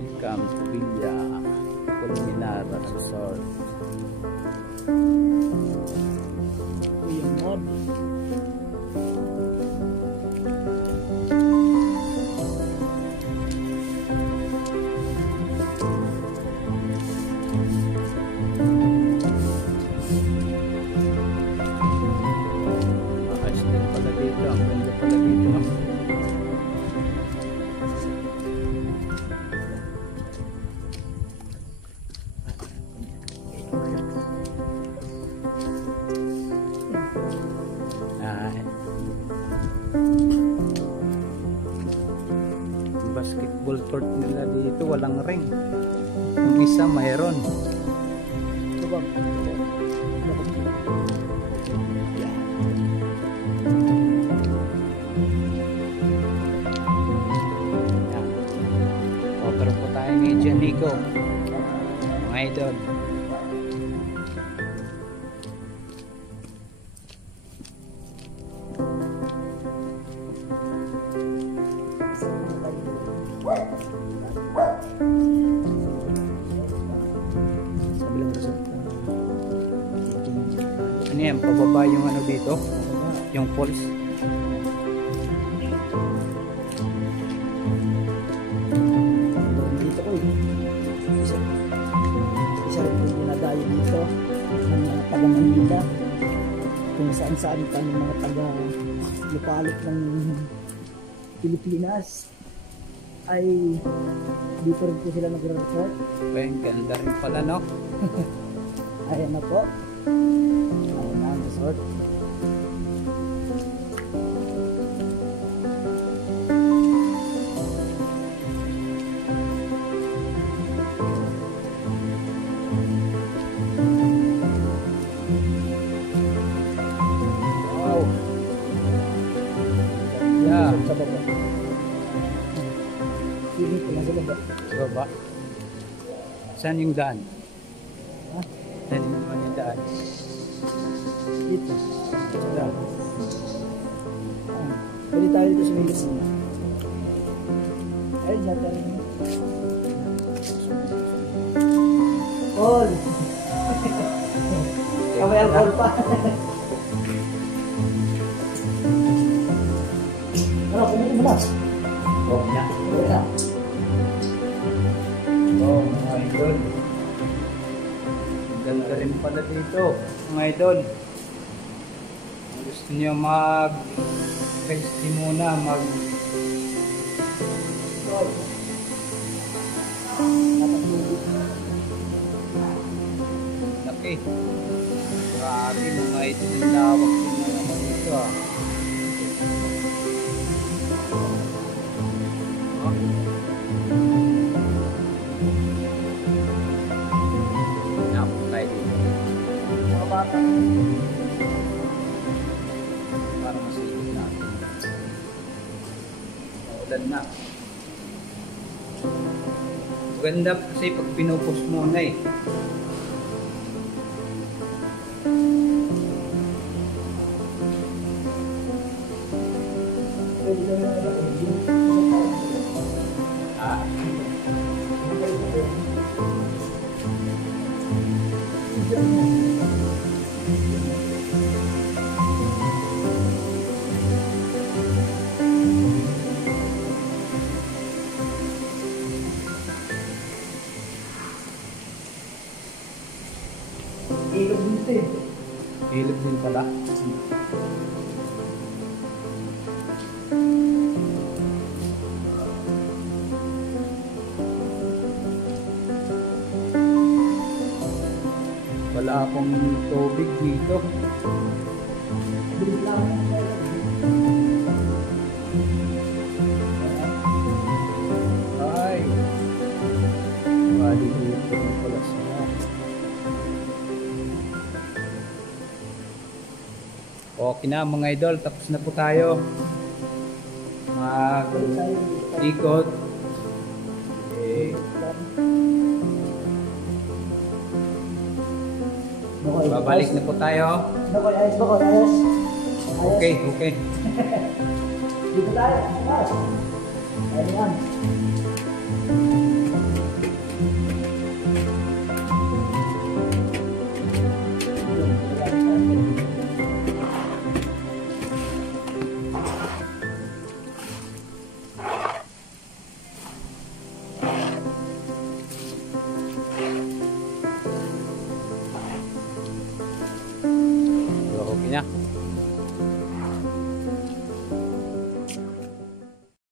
Welcome to Villa Culminar Resort. Yung mod. Ayos din pala dito. Ang ganda pala dito. Basketball court nila dito, walang ring. Yung isa mayroon. Ito ba? Yan. Water po tayo ngayon dyan, Nico. Mga idol. Sabilang resort. Ano yan? Pababa yung ano dito? Yung falls. Dito ko isa rin yung dinadayo dito ng mga taga-Manila, kung saan-saan ka ng mga taga-lupalop ng Pilipinas ay dito rin po sila nagre-resort. Okay, ganda rin pala, no? Ayan na po. Ayan na ang resort. Wow! Yeah. Sa baba. Piling ko lang sa baba. Sa baba. Saan yung daan? Ha? Saan yung daan? Dito. Ayan. Pwede tayo dito sa milis niya. Ayun, dyan tayo. Paul! Kamay ang Paul pa. Ano, kumitin mo na. Oh, na. Kumitin na. Oh, mga idol. Ang ganda rin pala dito, mga idol. Kung gusto niyo mag-rest muna, laki. Grabe mga idol, ang lawak din na naman dito ah. Mga bata. Para masilip natin. Ulan na. Maganda kasi pag pinupost muna eh. Pwede kami na Ah, ilog dito eh. ilog din pala. Wala akong tubig dito. Bilis lang. Ay, bali dito rin pala sila. Okay na mga idol, tapos na po tayo mag-ikot. Eh, babalik na po tayo. Bakoy, ayos, bakoy, ayos. Okay, okay. Dito tayo. Ayos. Ayos yan. niya.